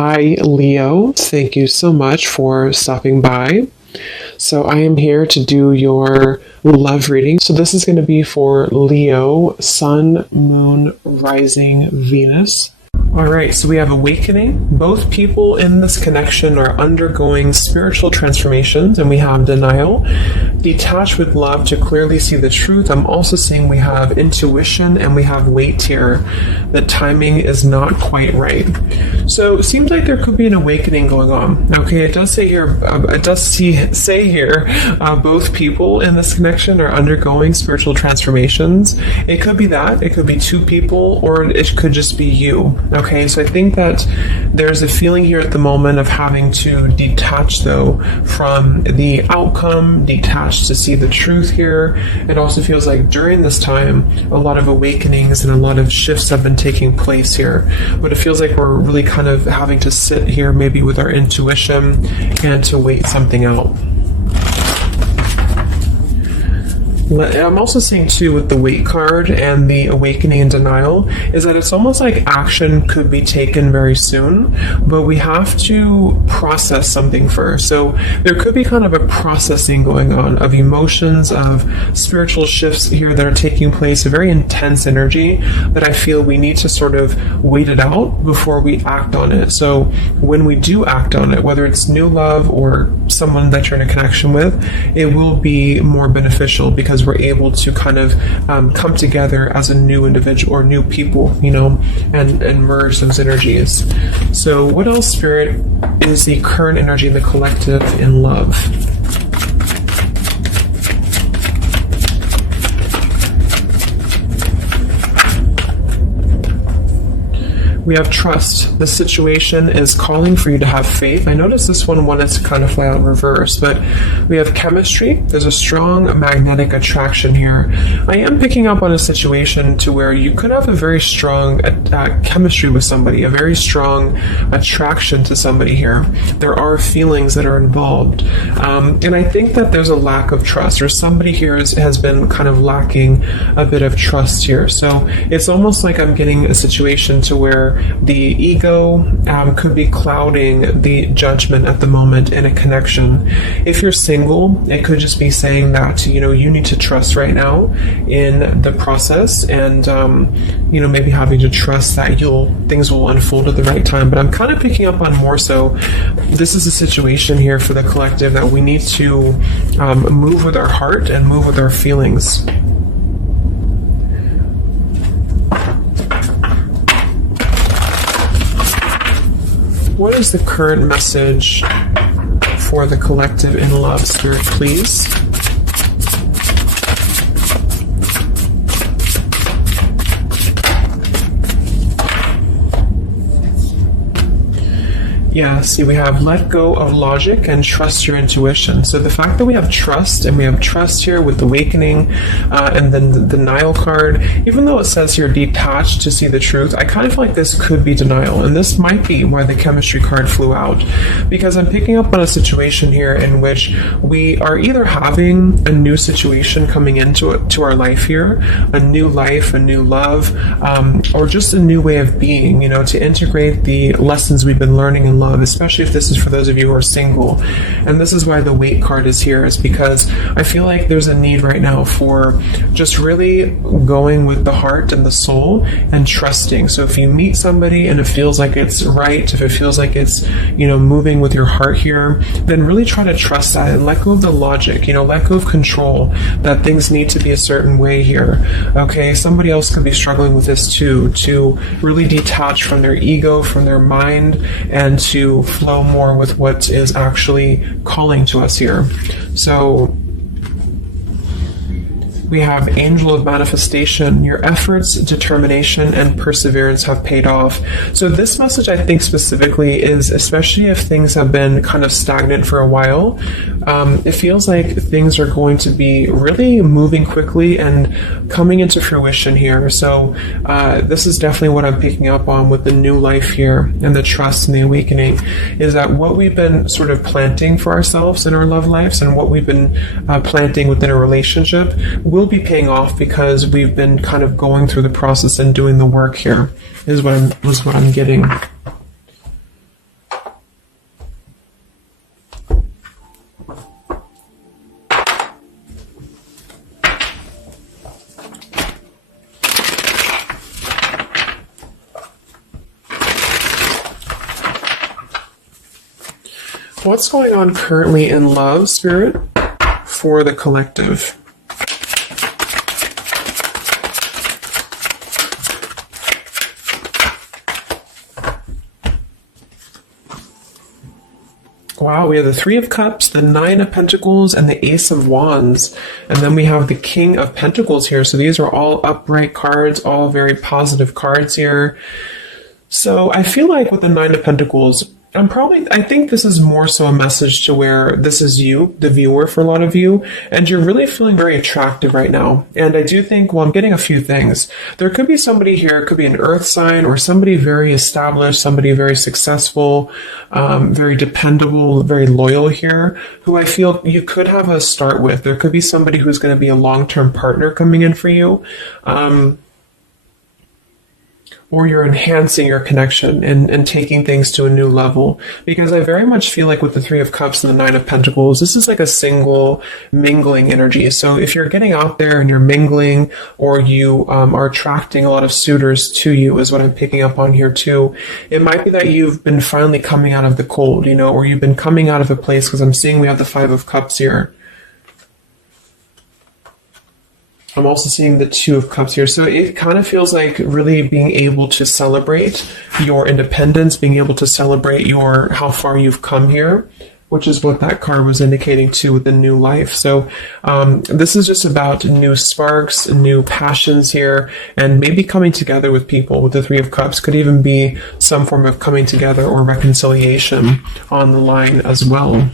Hi, Leo. Thank you so much for stopping by. So I am here to do your love reading. So this is going to be for Leo, Sun, Moon, Rising, Venus. All right, so we have awakening. Both people in this connection are undergoing spiritual transformations, and we have denial. Detached with love to clearly see the truth. I'm also seeing we have intuition and we have wait here. The timing is not quite right. So it seems like there could be an awakening going on. Okay, it does say here, both people in this connection are undergoing spiritual transformations. It could be that, it could be two people, or it could just be you. Okay, so I think that there's a feeling here at the moment of having to detach, though, from the outcome, detach to see the truth here. It also feels like during this time, a lot of awakenings and a lot of shifts have been taking place here. But it feels like we're really kind of having to sit here maybe with our intuition and to wait something out. I'm also seeing too with the wait card and the awakening and denial is that it's almost like action could be taken very soon, but we have to process something first. So there could be kind of a processing going on of emotions, of spiritual shifts here that are taking place, a very intense energy that I feel we need to sort of wait it out before we act on it. So when we do act on it, whether it's new love or someone that you're in a connection with, it will be more beneficial because we're able to kind of come together as a new individual or new people, and merge those energies. So what else, Spirit, is the current energy in the collective in love? We have trust. The situation is calling for you to have faith. I notice this one wanted to kind of fly out in reverse, but we have chemistry. There's a strong magnetic attraction here. I am picking up on a situation to where you could have a very strong chemistry with somebody, a very strong attraction to somebody here. There are feelings that are involved. And I think that there's a lack of trust, or somebody here has been kind of lacking a bit of trust here. So it's almost like I'm getting a situation to where the ego could be clouding the judgment at the moment in a connection. If you're single, it could just be saying that, you need to trust right now in the process and, maybe having to trust that things will unfold at the right time. But I'm kind of picking up on more so, this is a situation here for the collective that we need to move with our heart and move with our feelings. What is the current message for the collective in love, Spirit, please? Yeah, see, we have let go of logic and trust your intuition. So the fact that we have trust, and we have trust here with awakening, and then the denial card, even though it says here detached to see the truth, I kind of feel like this could be denial. And this might be why the chemistry card flew out. Because I'm picking up on a situation here in which we are either having a new situation coming into our life here, a new life, a new love, or just a new way of being, to integrate the lessons we've been learning in love, especially if this is for those of you who are single. And this is why the wait card is here, is because I feel like there's a need right now for just really going with the heart and the soul and trusting. So if you meet somebody and it feels like it's right, if it feels like it's, moving with your heart here, then really try to trust that and let go of the logic, let go of control, that things need to be a certain way here. Okay, somebody else could be struggling with this too, to really detach from their ego, from their mind, and to flow more with what is actually calling to us here. So we have Angel of Manifestation. Your efforts, determination, and perseverance have paid off. So this message, I think specifically, is especially if things have been kind of stagnant for a while, it feels like things are going to be really moving quickly and coming into fruition here. So this is definitely what I'm picking up on with the new life here and the trust and the awakening, is that what we've been sort of planting for ourselves in our love lives and what we've been planting within a relationship will be paying off because we've been kind of going through the process and doing the work here, is what I'm getting. What's going on currently in love, Spirit, for the collective? Wow, we have the Three of Cups, the Nine of Pentacles, and the Ace of Wands. And then we have the King of Pentacles here. So these are all upright cards, all very positive cards here. So I feel like with the Nine of Pentacles, I think this is more so a message to where this is you, the viewer, for a lot of you, and you're really feeling very attractive right now. And I do think, well, I'm getting a few things. There could be somebody here, it could be an earth sign or somebody very established, somebody very successful, very dependable, very loyal here, who I feel you could have a start with. There could be somebody who's going to be a long-term partner coming in for you. Or you're enhancing your connection and taking things to a new level. Because I very much feel like with the Three of Cups and the Nine of Pentacles, this is like a single mingling energy. So if you're getting out there and you're mingling, or you are attracting a lot of suitors to you, is what I'm picking up on here too. It might be that you've been finally coming out of the cold, or you've been coming out of a place, because I'm seeing we have the Five of Cups here. I'm also seeing the Two of Cups here. So it kind of feels like really being able to celebrate your independence, being able to celebrate how far you've come here, which is what that card was indicating too with the new life. So this is just about new sparks, new passions here, and maybe coming together with people. With the Three of Cups could even be some form of coming together or reconciliation on the line as well.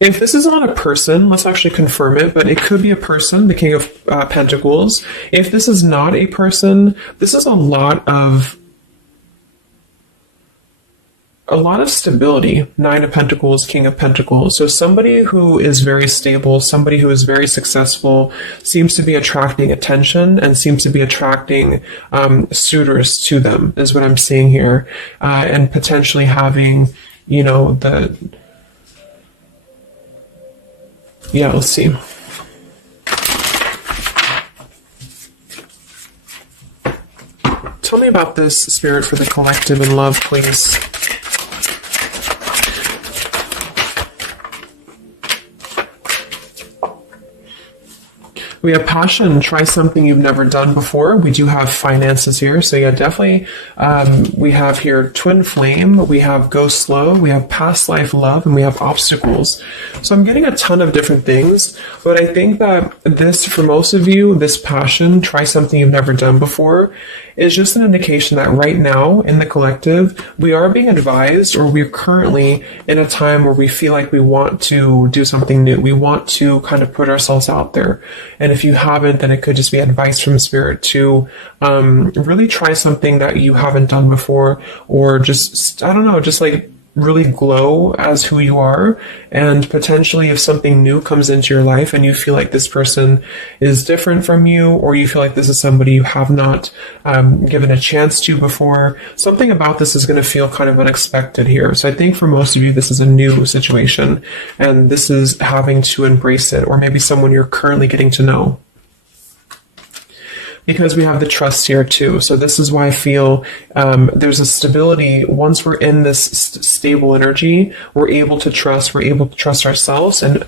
If this is not a person, let's actually confirm it, but it could be a person, the King of Pentacles. If this is not a person, this is a lot of stability. Nine of Pentacles, King of Pentacles. So somebody who is very stable, somebody who is very successful, seems to be attracting attention and seems to be attracting suitors to them, is what I'm seeing here. And potentially having, let's see. Tell me about this, Spirit, for the collective in love, please. We have passion. Try something you've never done before. We do have finances here. So yeah, definitely. We have here twin flame. We have go slow. We have past life love, and we have obstacles. So I'm getting a ton of different things, but I think that this, for most of you, this passion, try something you've never done before, is just an indication that right now in the collective, we are being advised, or we're currently in a time where we feel like we want to do something new. We want to kind of put ourselves out there. And if you haven't, then it could just be advice from Spirit to really try something that you haven't done before, or just like really glow as who you are. And potentially if something new comes into your life and you feel like this person is different from you, or you feel like this is somebody you have not given a chance to before, something about this is going to feel kind of unexpected here. So I think for most of you, this is a new situation, and this is having to embrace it, or maybe someone you're currently getting to know. Because we have the trust here too. So this is why I feel there's a stability. Once we're in this stable energy, we're able to trust ourselves and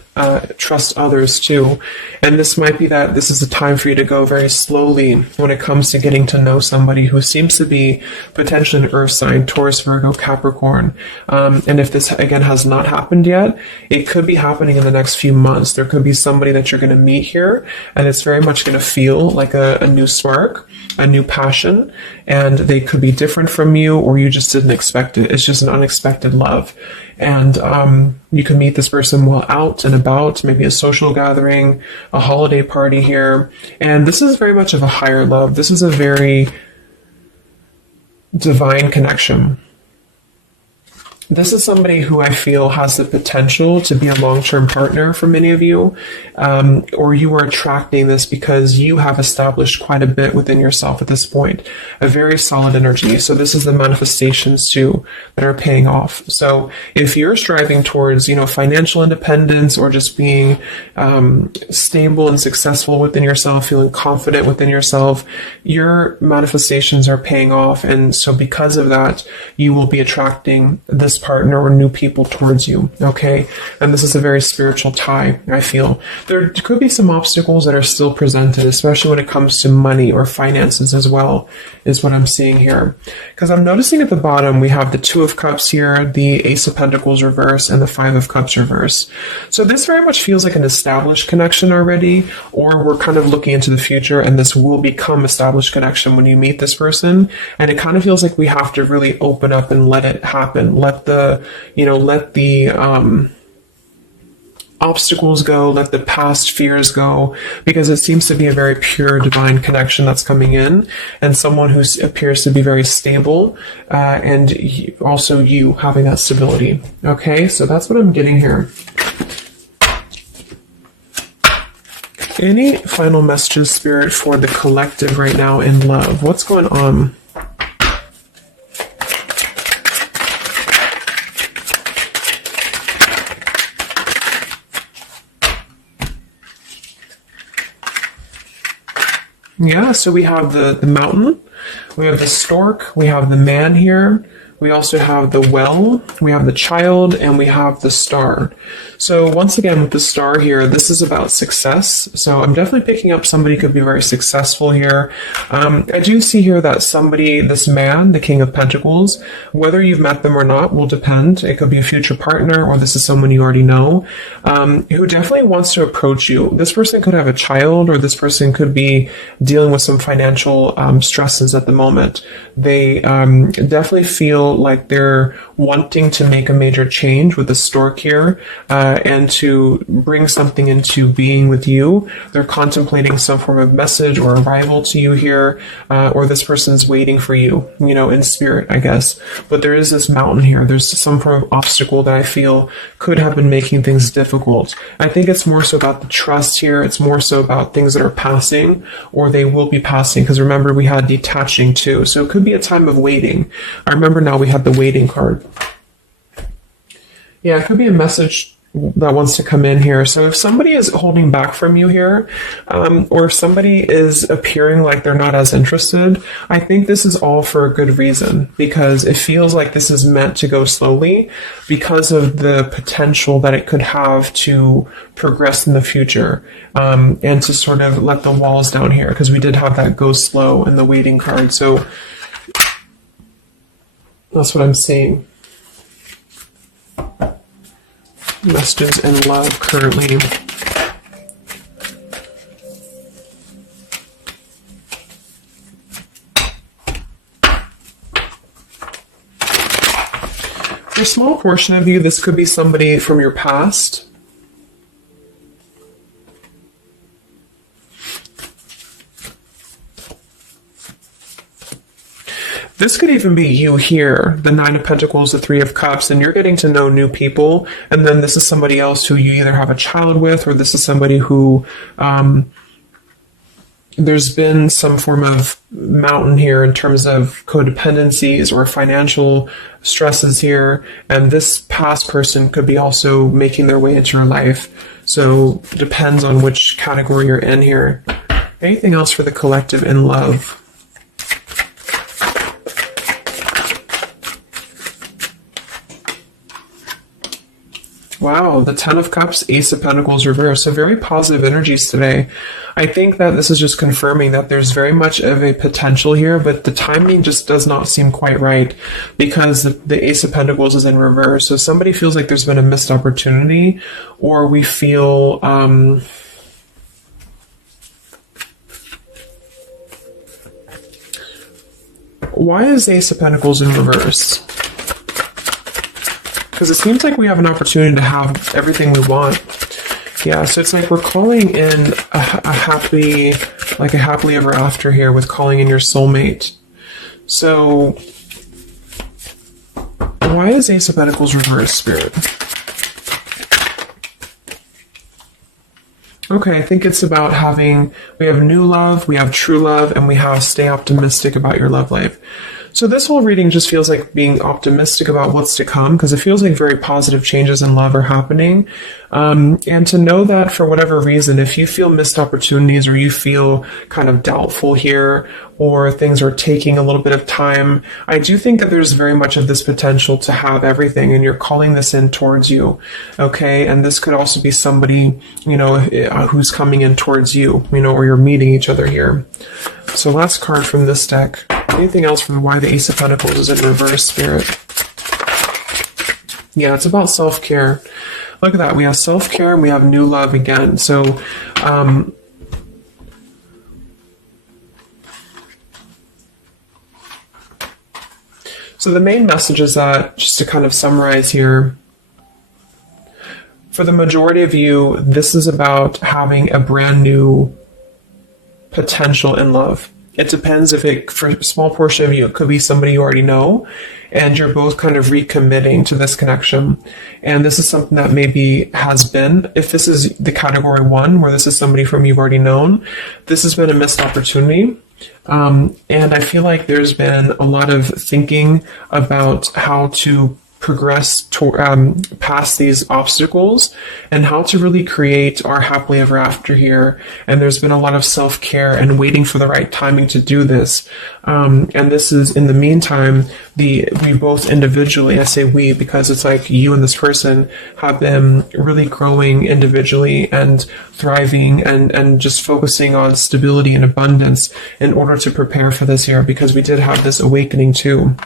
trust others too. And this might be that this is a time for you to go very slowly when it comes to getting to know somebody who seems to be potentially an earth sign, Taurus, Virgo, Capricorn. And if this again has not happened yet, it could be happening in the next few months. There could be somebody that you're going to meet here, and it's very much going to feel like a new spark, a new passion, and they could be different from you, or you just didn't expect it. It's just an unexpected love. And you can meet this person while out and about, maybe a social gathering, a holiday party here. And this is very much of a higher love. This is a very divine connection. This is somebody who I feel has the potential to be a long-term partner for many of you, or you are attracting this because you have established quite a bit within yourself at this point, a very solid energy. So this is the manifestations too that are paying off. So if you're striving towards, financial independence or just being stable and successful within yourself, feeling confident within yourself, your manifestations are paying off. And so because of that, you will be attracting this partner or new people towards you. Okay. And this is a very spiritual tie, I feel. There could be some obstacles that are still presented, especially when it comes to money or finances as well, is what I'm seeing here. Because I'm noticing at the bottom, we have the Two of Cups here, the Ace of Pentacles reverse, and the Five of Cups reverse. So this very much feels like an established connection already, or we're kind of looking into the future and this will become established connection when you meet this person. And it kind of feels like we have to really open up and let it happen. Let the obstacles go, let the past fears go, because it seems to be a very pure divine connection that's coming in, and someone who appears to be very stable, and also you having that stability. Okay, so that's what I'm getting here. Any final messages, Spirit, for the collective right now in love? What's going on? Yeah, so we have the mountain, we have the stork, we have the man here, we also have the well, we have the child, and we have the star. So once again, with the star here, this is about success. So I'm definitely picking up somebody could be very successful here. I do see here that somebody, this man, the King of Pentacles, whether you've met them or not will depend. It could be a future partner, or this is someone you already know, who definitely wants to approach you. This person could have a child, or this person could be dealing with some financial stresses at the moment. They definitely feel like they're wanting to make a major change with the stork here, and to bring something into being with you. They're contemplating some form of message or arrival to you here, or this person's waiting for you, in spirit, I guess. But there is this mountain here. There's some form of obstacle that I feel could have been making things difficult. I think it's more so about the trust here. It's more so about things that are passing, or they will be passing, because remember, we had detaching too. So it could be a time of waiting. I remember now we had the waiting card. Yeah, it could be a message that wants to come in here. So if somebody is holding back from you here, or if somebody is appearing like they're not as interested, I think this is all for a good reason, because it feels like this is meant to go slowly because of the potential that it could have to progress in the future, and to sort of let the walls down here, because we did have that go slow in the waiting card. So that's what I'm seeing. Messages in love currently. For a small portion of you, this could be somebody from your past. This could even be you here, the Nine of Pentacles, the Three of Cups, and you're getting to know new people. And then this is somebody else who you either have a child with, or this is somebody who there's been some form of mountain here in terms of codependencies or financial stresses here. And this past person could be also making their way into your life. So it depends on which category you're in here. Anything else for the collective in love? Wow, the Ten of Cups, Ace of Pentacles reverse. So very positive energies today. I think that this is just confirming that there's very much of a potential here, but the timing just does not seem quite right, because the Ace of Pentacles is in reverse. So somebody feels like there's been a missed opportunity, or we feel why is Ace of Pentacles in reverse? Because it seems like we have an opportunity to have everything we want. Yeah, so it's like we're calling in a happily ever after here, with calling in your soulmate. So Why is Ace of Pentacles reversed, Spirit? Okay, I think it's about we have new love, we have true love, and we have stay optimistic about your love life. So this whole reading just feels like being optimistic about what's to come, because it feels like very positive changes in love are happening. And to know that for whatever reason, if you feel missed opportunities or you feel kind of doubtful here, or things are taking a little bit of time, I do think that there's very much of this potential to have everything, and you're calling this in towards you. Okay. And this could also be somebody, who's coming in towards you, or you're meeting each other here. So last card from this deck. Anything else from why the Ace of Pentacles is in reverse, Spirit? Yeah, it's about self-care. Look at that. We have self-care and we have new love again. So, so the main message is that, just to kind of summarize here, for the majority of you, this is about having a brand new potential in love. It depends for a small portion of you, it could be somebody you already know, and you're both kind of recommitting to this connection. And this is something that maybe has been, if this is the category 1, where this is somebody from you've already known, this has been a missed opportunity. And I feel like there's been a lot of thinking about how to progress past these obstacles and how to really create our happily ever after here. And there's been a lot of self-care and waiting for the right timing to do this. And this is, in the meantime, we both individually, I say we because it's like you and this person have been really growing individually and thriving and just focusing on stability and abundance in order to prepare for this year, because we did have this awakening too.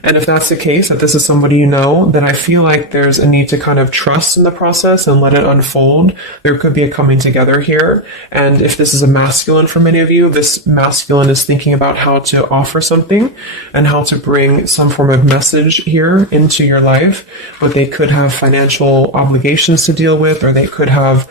And if that's the case, that this is somebody you know, then I feel like there's a need to kind of trust in the process and let it unfold. There could be a coming together here. And if this is a masculine for many of you, this masculine is thinking about how to offer something and how to bring some form of message here into your life. But they could have financial obligations to deal with, or they could have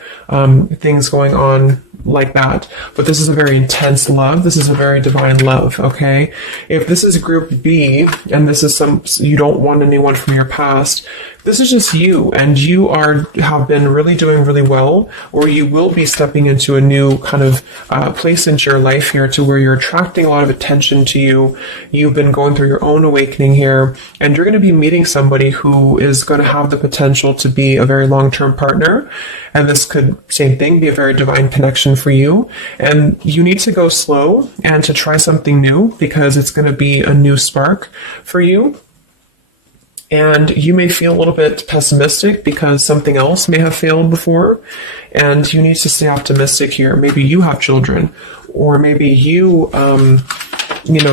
things going on like that. But this is a very intense love. This is a very divine love, okay? If this is group B, and this is you don't want anyone from your past, this is just you, and you have been really doing really well, or you will be stepping into a new kind of place into your life here, to where you're attracting a lot of attention to you. You've been going through your own awakening here, and you're going to be meeting somebody who is going to have the potential to be a very long-term partner. And this could, same thing, be a very divine connection for you. And you need to go slow and to try something new, because it's going to be a new spark for you. And you may feel a little bit pessimistic because something else may have failed before, and you need to stay optimistic here. Maybe you have children, or maybe you,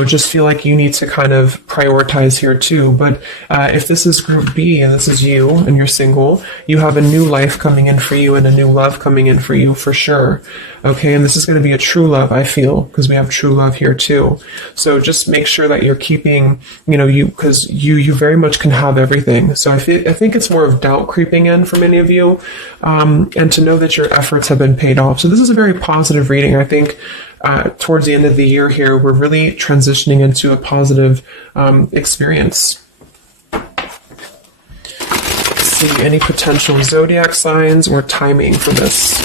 just feel like you need to kind of prioritize here too. But if this is group B and this is you and you're single, you have a new life coming in for you and a new love coming in for you for sure. Okay, and this is going to be a true love, I feel, because we have true love here too. So just make sure that you're keeping, because you very much can have everything. So I think it's more of doubt creeping in for many of you, and to know that your efforts have been paid off. So this is a very positive reading. I think towards the end of the year here, we're really transitioning into a positive experience. Let's see, any potential zodiac signs or timing for this,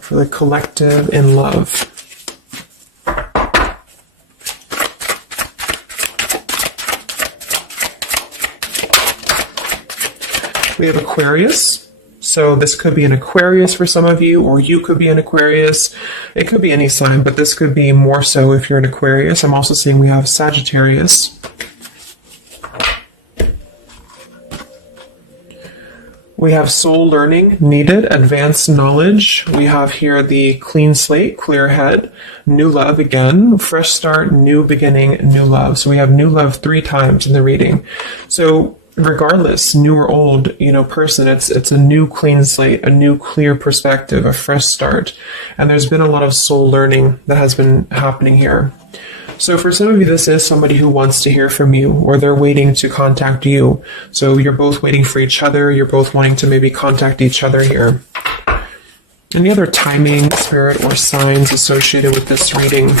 for the collective in love. We have Aquarius. So this could be an Aquarius for some of you, or you could be an Aquarius. It could be any sign, but this could be more so if you're an Aquarius. I'm also seeing we have Sagittarius. We have soul learning needed, advanced knowledge. We have here the clean slate, clear head, new love again, fresh start, new beginning, new love. So we have new love 3 times in the reading. So regardless, new or old, person, it's a new clean slate, a new clear perspective, a fresh start. And there's been a lot of soul learning that has been happening here. So for some of you, this is somebody who wants to hear from you, or they're waiting to contact you. So you're both waiting for each other. You're both wanting to maybe contact each other here. Any other timing, spirit, or signs associated with this reading?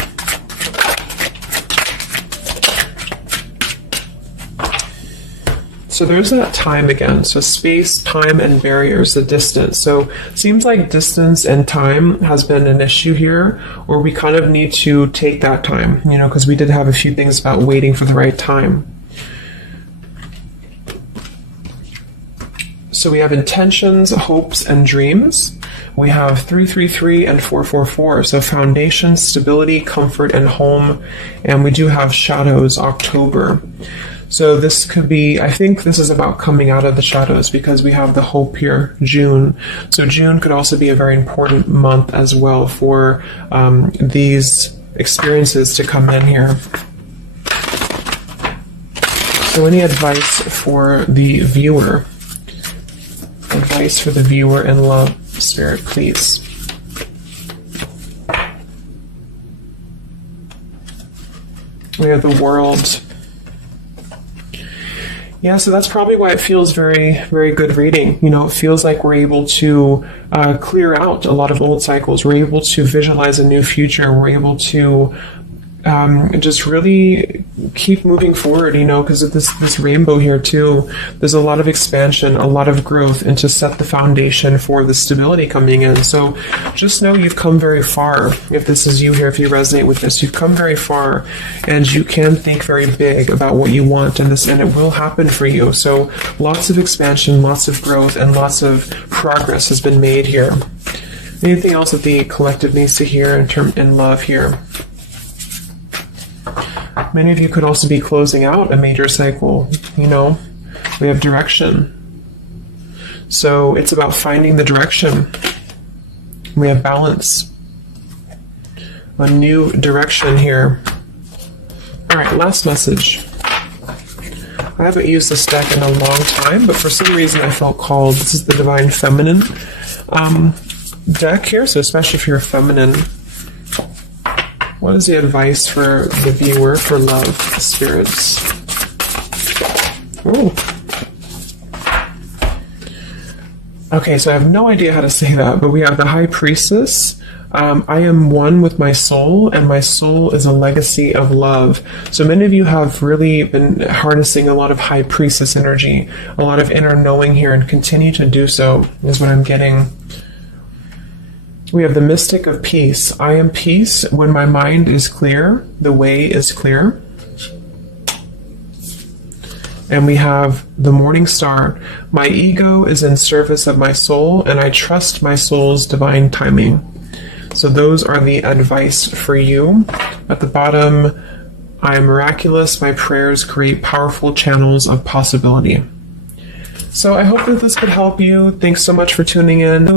So there's that time again. So space, time, and barriers, the distance. So seems like distance and time has been an issue here, or we kind of need to take that time, because we did have a few things about waiting for the right time. So we have intentions, hopes, and dreams. We have 333 and 444. So foundation, stability, comfort, and home. And we do have shadows, October. So this could be, I think this is about coming out of the shadows, because we have the hope here, June. So June could also be a very important month as well for these experiences to come in here. So any advice for the viewer? Advice for the viewer in love, Spirit, please. We have the World. Yeah, so that's probably why it feels very, very good reading. It feels like we're able to clear out a lot of old cycles. We're able to visualize a new future. We're able to just really keep moving forward, because of this rainbow here too. There's a lot of expansion, a lot of growth, and to set the foundation for the stability coming in. So just know you've come very far. If this is you here, if you resonate with this, you've come very far, and you can think very big about what you want in this, and it will happen for you. So lots of expansion, lots of growth, and lots of progress has been made here. Anything else that the collective needs to hear in love here? Many of you could also be closing out a major cycle. We have direction. So it's about finding the direction. We have balance. A new direction here. All right, last message. I haven't used this deck in a long time, but for some reason I felt called. This is the Divine Feminine deck here, so especially if you're feminine. What is the advice for the viewer for love, spirits? Ooh. Okay, so I have no idea how to say that, but we have the High Priestess. I am one with my soul, and my soul is a legacy of love. So many of you have really been harnessing a lot of High Priestess energy, a lot of inner knowing here, and continue to do so, is what I'm getting. We have the Mystic of Peace. I am peace when my mind is clear, the way is clear. And we have the Morning Star. My ego is in service of my soul, and I trust my soul's divine timing. So those are the advice for you. At the bottom, I am miraculous. My prayers create powerful channels of possibility. So I hope that this could help you. Thanks so much for tuning in.